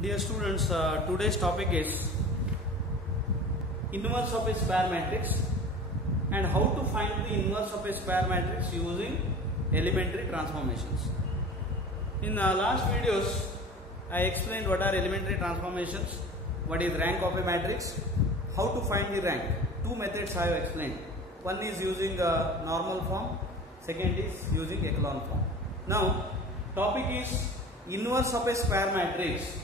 Dear students, today's topic is inverse of a square matrix and how to find the inverse of a square matrix using elementary transformations. In last videos, I explained what are elementary transformations, what is rank of a matrix, how to find the rank. Two methods I have explained. One is using normal form, second is using echelon form. Now, topic is inverse of a square matrix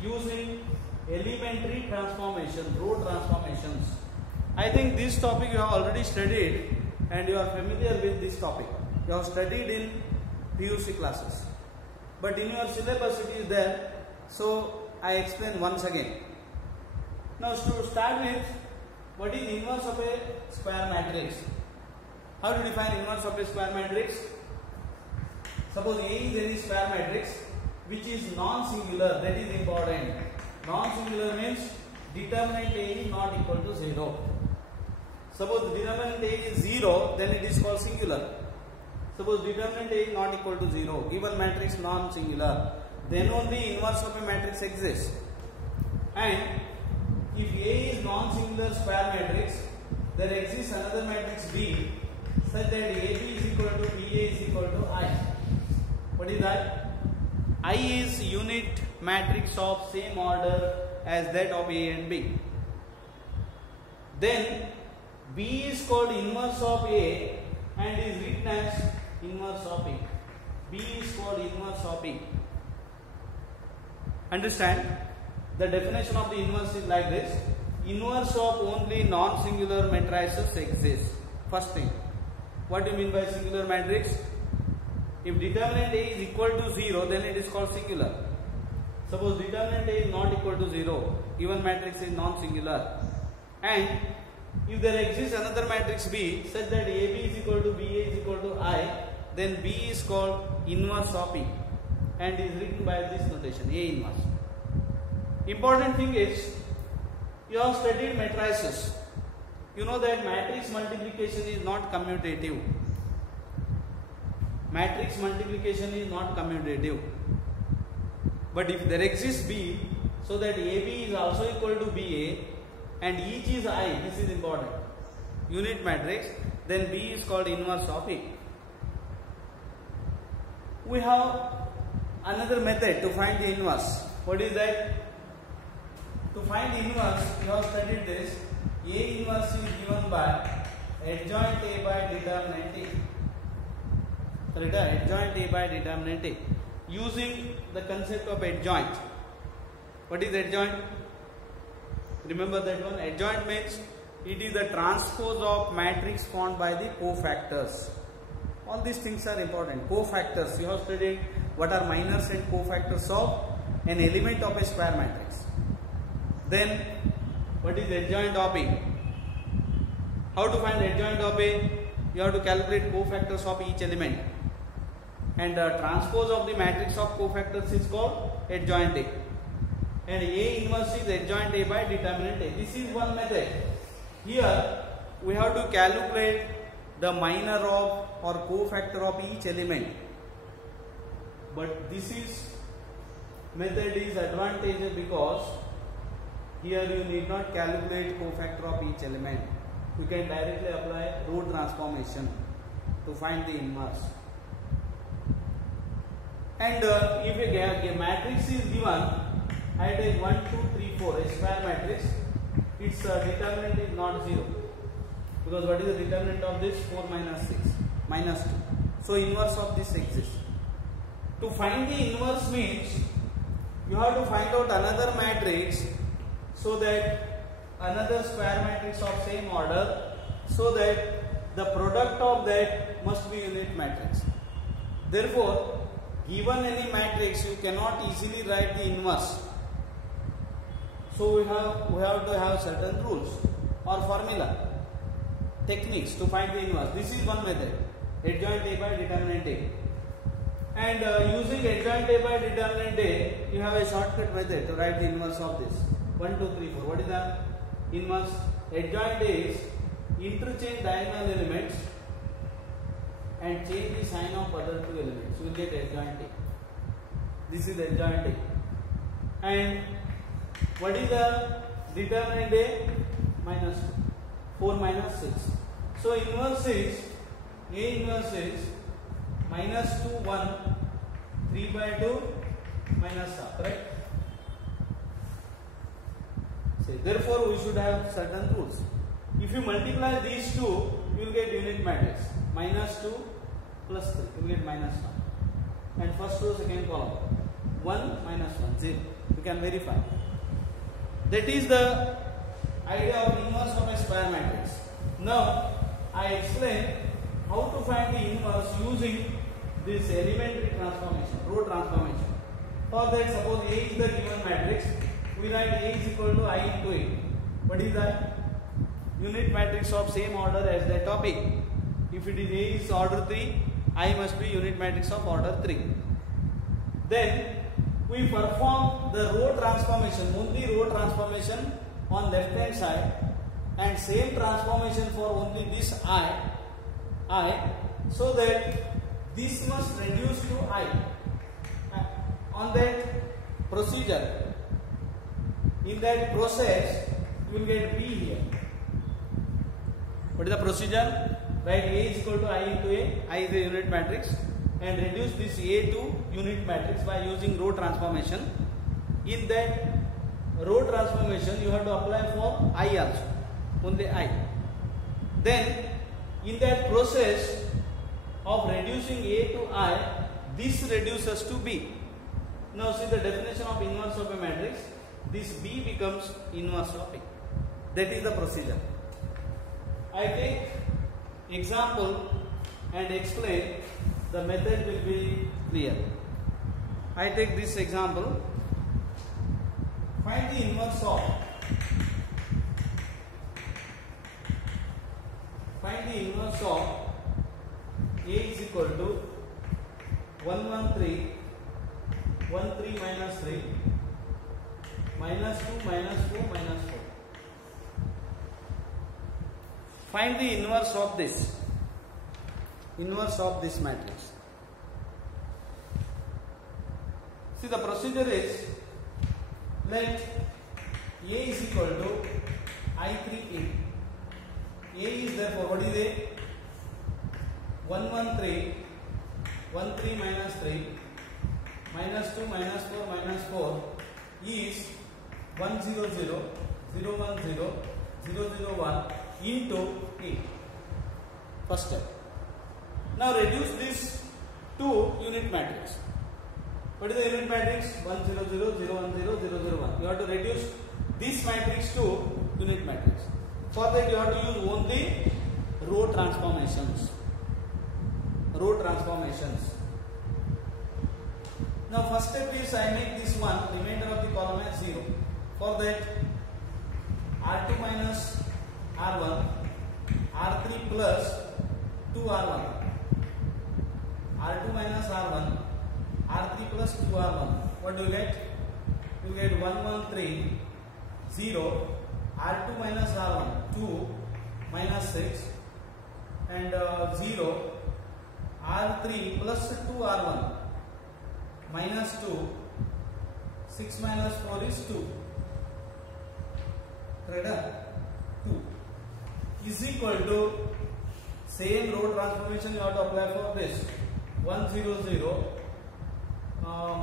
using elementary transformation, row transformations. I think this topic you have already studied and you are familiar with this topic. You have studied in PUC classes. But in your syllabus it is there, so I explain once again. Now to start with, what is inverse of a square matrix? How to define inverse of a square matrix? Suppose A is any square matrix which is non-singular, that is important. Non-singular means determinant A is not equal to 0. Suppose determinant A is 0, then it is called singular. Suppose determinant A is not equal to 0, given matrix non-singular, then only inverse of a matrix exists. And if A is non-singular square matrix, there exists another matrix B such that AB is equal to BA is equal to I. What is that? I is unit matrix of same order as that of A and B. Then B is called inverse of A and is written as inverse of A. B is called inverse of A. Understand? The definition of the inverse is like this. Inverse of only non-singular matrices exists. First thing. What do you mean by singular matrix? If determinant A is equal to 0, then it is called singular. Suppose determinant A is not equal to 0, given matrix is non-singular. And if there exists another matrix B such that AB is equal to BA is equal to I, then B is called inverse of E and is written by this notation, A inverse. Important thing is, you have studied matrices. You know that matrix multiplication is not commutative. Matrix multiplication is not commutative. But if there exists B, so that AB is also equal to BA and each is I, this is important, unit matrix, then B is called inverse of A. We have another method to find the inverse. What is that? To find the inverse, you have studied this. A inverse is given by adjoint A by determinant A. Adjoint A by determinant A. Using the concept of adjoint. What is adjoint? Remember that one? Adjoint means it is the transpose of matrix formed by the cofactors. All these things are important. Cofactors. You have studied what are minors and cofactors of an element of a square matrix. Then what is adjoint of A? How to find adjoint of A? You have to calculate cofactors of each element. And transpose of the matrix of cofactors is called adjoint A. And A inverse is adjoint A by determinant A. This is one method. Here we have to calculate the minor of or cofactor of each element. But this method is advantageous because here you need not calculate cofactor of each element. You can directly apply row transformation to find the inverse. And if a matrix is given, I take 1, 2, 3, 4, a square matrix, its determinant is not 0. Because what is the determinant of this? 4 minus 6, minus 2. So inverse of this exists. To find the inverse means, you have to find out another matrix so that another square matrix of same order, so that the product of that must be unit matrix. Therefore, given any matrix, you cannot easily write the inverse. So we have to have certain rules or formula, techniques to find the inverse. This is one method, adjoint A by determinant A. And using adjoint A by determinant A, you have a shortcut method to write the inverse of this. 1, 2, 3, 4. What is the inverse? Adjoint A is interchange diagonal elements and change the sign of other two elements. You will get adjoint A. This is adjoint A. And what is the determinant A? Minus 2. 4 minus 6. So inverse is, A inverse is minus 2, 1, 3 by 2, minus half, correct? So therefore we should have certain rules. If you multiply these two, you will get unit matrix. Minus 2 plus 3, you will get minus 1. And first row, second column. 1 minus 1, 0. You can verify. That is the idea of inverse of a square matrix. Now I explain how to find the inverse using this elementary transformation, row transformation. For that, suppose A is the given matrix, we write A is equal to I into A. What is that? Unit matrix of same order as the topic. If it is A is order 3, I must be unit matrix of order 3. Then we perform the row transformation, only row transformation on left hand side, and same transformation for only this I, so that this must reduce to I. On that procedure, in that process, you will get B here. What is the procedure? Write A is equal to I into A, I is the unit matrix, and reduce this A to unit matrix by using row transformation. In that row transformation, you have to apply for I also, only I. Then, in that process of reducing A to I, this reduces to B. Now see the definition of inverse of a matrix. This B becomes inverse of A. That is the procedure. I take example and explain, the method will be clear. I take this example. Find the inverse of A is equal to 1, 1, 3, 1, 3 minus 3, minus 2, minus 4, minus 4. Find the inverse of this matrix. See, the procedure is, let A is equal to I3A. A is therefore, what is A? 1, 1, 3, 1, 3 minus 3, minus 2, minus 4, minus 4 is 1, 0, 0, 0, 1, 0, 0, 0, 1 into A. First step. Now reduce this to unit matrix. What is the unit matrix? 1, 0, 0, 0, 1, 0, 0, 0, 1. You have to reduce this matrix to unit matrix. For that you have to use only row transformations. Now first step is I make this one, remainder of the column as 0. For that R2 minus R1, R3 plus 2R1. R2 minus R1, R3 plus 2R1. What do you get? You get 1, 1, 3, 0, R2 minus R1, 2, minus 6, and 0, R3 plus 2R1, minus 2, 6 minus 4 is 2. Correct? 2 is equal to, same row transformation you have to apply for this. 1, 0, 0,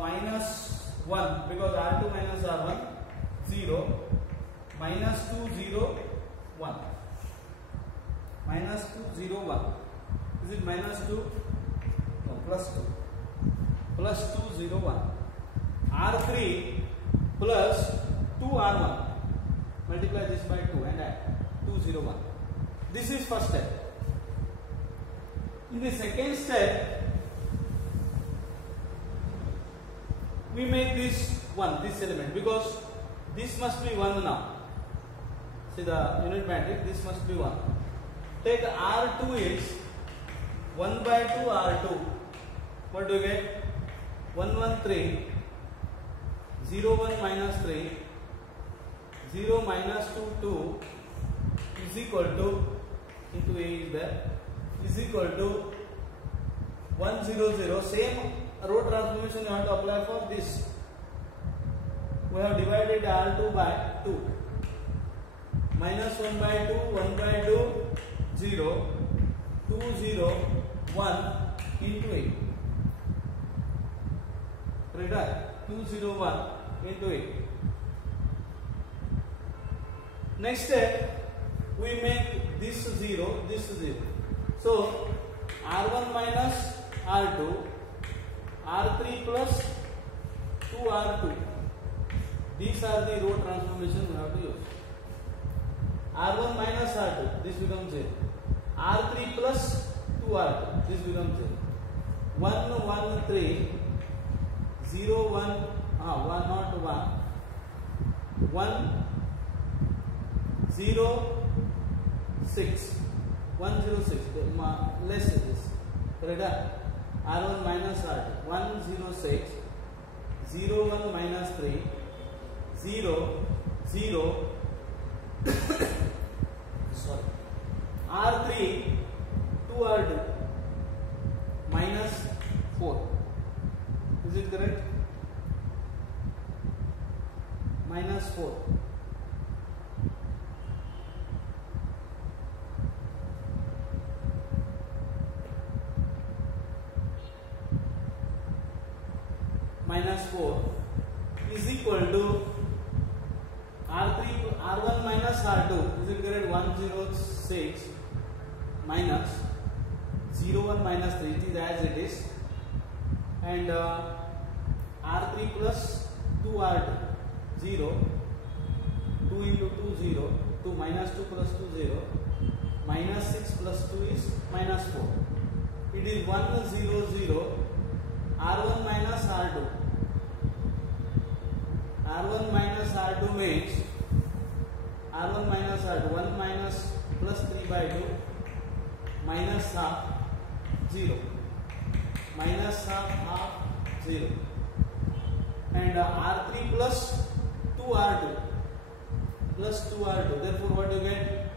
minus 1, because R2 minus R1, 0, minus 2, 0, 1. Minus 2, 0, 1. Is it minus 2? No, plus 2. Plus 2, 0, 1. R3 plus 2R1. Multiply this by 2 and add 2, 0, 1. This is first step. In the second step, we make this 1, this element, because this must be 1 now. See the unit matrix, this must be 1. Take R2 is 1 by 2 R2. What do you get? 1, 1, 3, 0, 1 minus 3, 0 minus 2, 2 is equal to, into A is there, is equal to 1, 0, 0. Same row transformation you have to apply for this. we have divided R2 by 2. Minus 1 by 2, 1 by 2, 0, 2, 0, 1 into 8. Correct? 2, 0, 1 into 8. Next step, we make this 0, this 0. So, R1 minus R2, R3 plus 2R2. These are the row transformations we have to use. R1 minus R2, this becomes 0. R3 plus 2R2, this becomes 0. 1, 1, 3, 0, 1, 1 not 1, 1, 0, 6, 1, 0, 6, less it is. Correct? R1 minus R2, 1, 0, 6, 0, 1 minus 3, 0, 0, sorry, R3, 2R2, minus 4. Is it correct? Minus 4. Minus 4 is equal to R1 minus R2. Is it correct? 106 minus 01 minus 3. It is as it is. And R3 plus 2R2. 0. 2 into 2, 0. 2 minus 2 plus 2, 0. Minus 6 plus 2 is minus 4. It is 1, 0, 0. R1 minus R2. R1 minus R2 means R1 minus R2. 1 minus plus 3 by 2 minus half 0. Minus half 0. And R3 plus 2R2 plus 2R2. Therefore, what you get?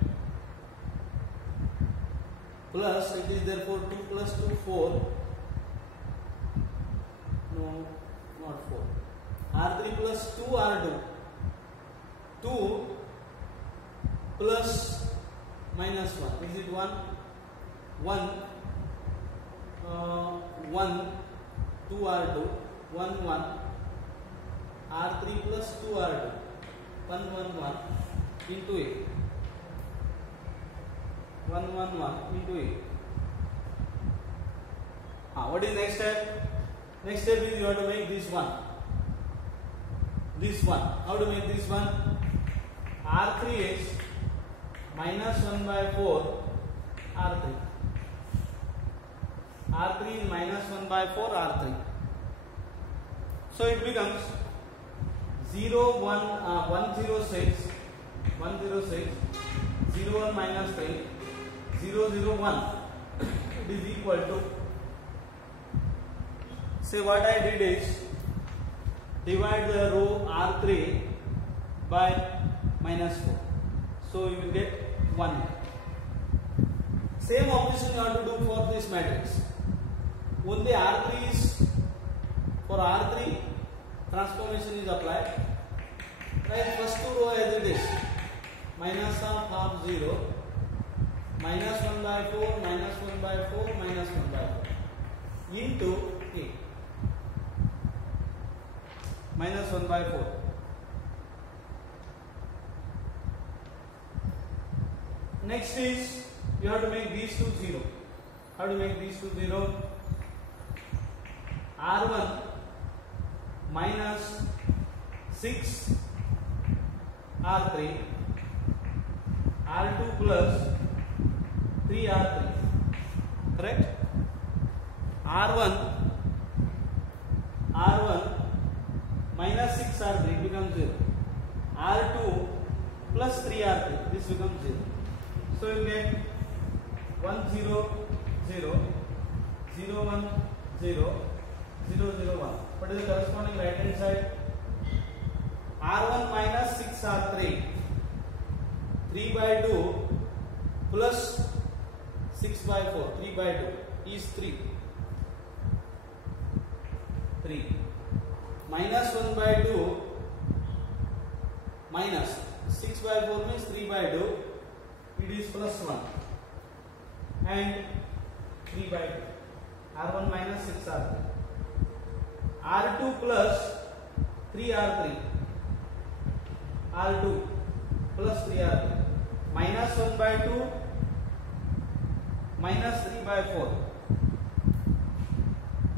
Plus, it is therefore 2 plus 2, 4. No, not 4. R3 plus 2R2. 2 plus minus 1. Is it 1? 1. 1. 2R2. 1, 1. R3 plus 2R2. 1, 1, 1 into 8. 1, 1, 1 into 8. What is next step? Next step is you have to make this one. This one. How to make this one? R3 is minus 1 by 4 R3. R3 is minus 1 by 4 R3. So it becomes 0, 1, 106, 106, 0, 1 minus 3, 0, 0, 1. It is equal to, say what I did is divide the row R3 by minus 4. So you will get 1. Same operation you have to do for this matrix. Only R3 is, for R3 transformation is applied. Write first two row as it is. Minus half 0. Minus 1 by 4, minus 1 by 4, minus 1 by 4. Into 8. Minus 1 by 4. Next is you have to make these two 0. How to make these two 0? R1 minus 6 R3, R2 plus 3 R3. Correct? R1 minus 6 R3 becomes 0. R2 plus 3 R3, this becomes 0. So you get 1 0 0 0 1 0 0 0 1. What is the corresponding right hand side? R1 minus 6 R3, 3 by 2 plus 6 by 4, 3 by 2 is 3. 3 minus 1 by 2 minus 6 by 4 means 3 by 2. It is plus 1 and 3 by 2. R1 minus 6 R3. R2 plus 3 R3. R2 plus 3 R3. Minus 1 by 2 minus 3 by 4.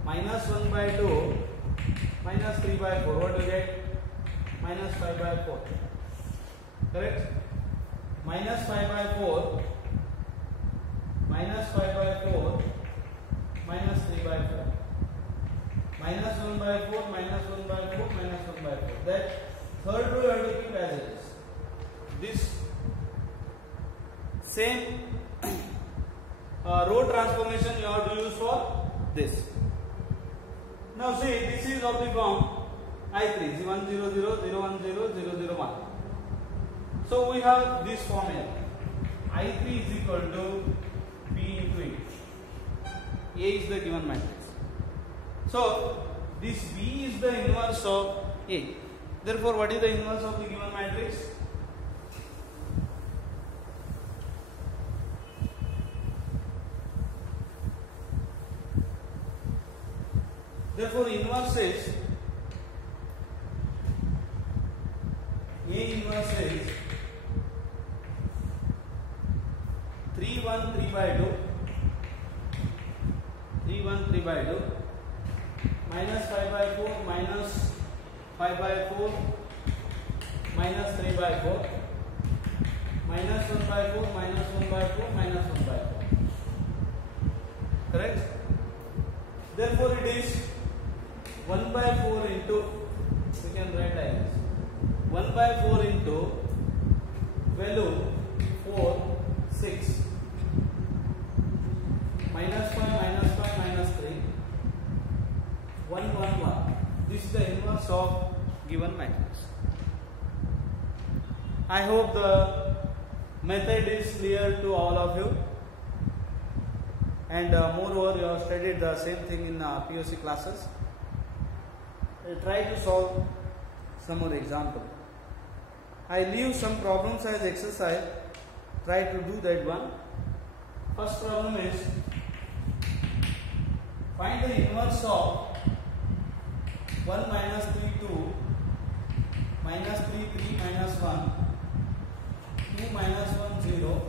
Minus 1 by 2 minus 3 by 4. What do you get? Minus 5 by 4. Correct? Minus 5 by 4 minus 5 by 4 minus 3 by 4. Minus 1 by 4 minus 1 by 4 minus 1 by 4. That third row you have to keep as it is. This same row transformation you have to use for this. Now see, this is of the form I3 1 0 0 0 1 0 0 0 1. So we have this form here. I3 is equal to B into A. A is the given matrix. So this B is the inverse of A. Therefore, what is the inverse of the given matrix? Therefore, inverse is A inverse is 3 1 3 by 2 3 1 3 by 2 minus 5 by 4 minus 5 by 4 minus 3 by 4 minus 1 by 4 minus 1 by 4 minus 1 by 4. Correct? Therefore, it is 1 by 4 into, we can write like this, 1 by 4 into value 4 6 minus 5 minus 5 minus 3 1 1 1. This is the inverse of given matrix. I hope the method is clear to all of you, and moreover you have studied the same thing in POC classes. I'll try to solve some more example. I leave some problems as exercise. Try to do that one. First problem is find the inverse of 1 minus 3 2 minus 3 3 minus 1 2 minus 1 0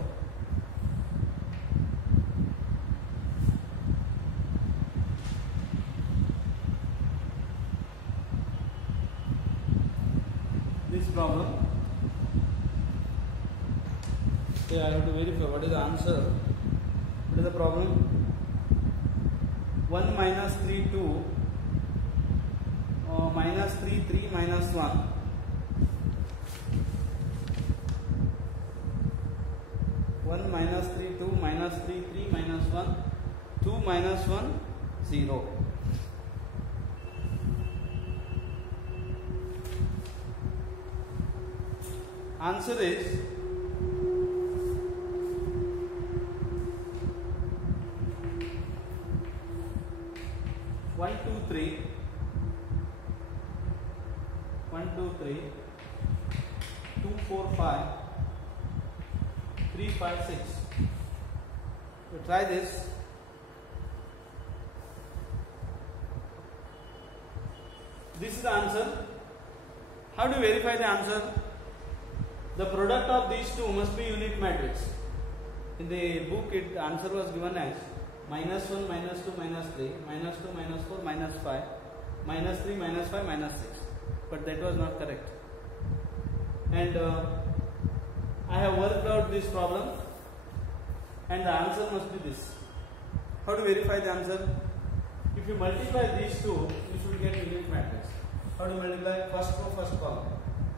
this problem. Okay, I have to verify what is the answer. What is the problem? 1 minus 3 2 minus 3 3 minus 1 1 minus 3 2 minus 3 3 minus 1 2 minus 1 0. Answer is 1 2 3 1 2 3 2 4 5 3 5 6. So try this. This is the answer. How to verify the answer? The product of these two must be unit matrix. In the book, the answer was given as minus 1 minus 2 minus 3 minus 2 minus 4 minus 5 minus 3 minus 5 minus 6. But that was not correct. And I have worked out this problem, and the answer must be this. How to verify the answer? If you multiply these two, you should get unit matrix. How to multiply? First row, first column.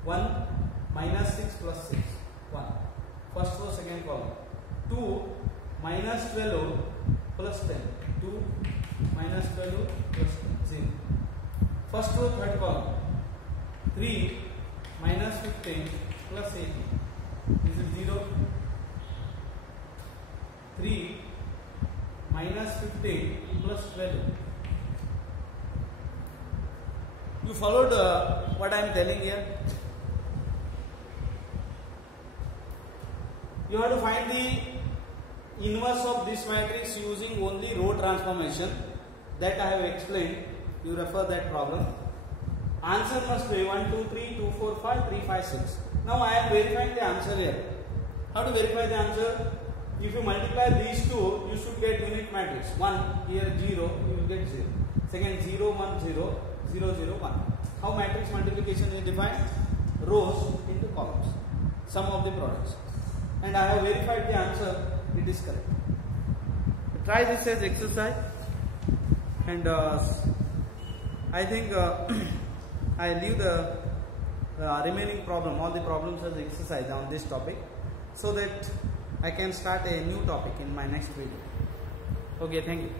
1 minus 6 plus 6. 1. First row, second column. 2 minus 12 plus 10. 2 minus 12 plus 10. 0. First row, third column. 3 minus 15 plus 18. This is 0. 3 minus 15 plus 12. You followed what I am telling here? you have to find the inverse of this matrix using only row transformation. That I have explained. You refer that problem. Answer must be 1, 2, 3, 2, 4, 5, 3, 5, 6. Now I am verifying the answer here. How to verify the answer? If you multiply these two, you should get unit matrix. 1, here 0, you will get 0. Second 0, 1, 0, 0, 0, 1. How matrix multiplication is defined? Rows into columns. Sum of the products. And I have verified the answer, it is correct. Try this as exercise. And I think I leave the remaining problem, all the problems as exercise on this topic, so that I can start a new topic in my next video. Okay, thank you.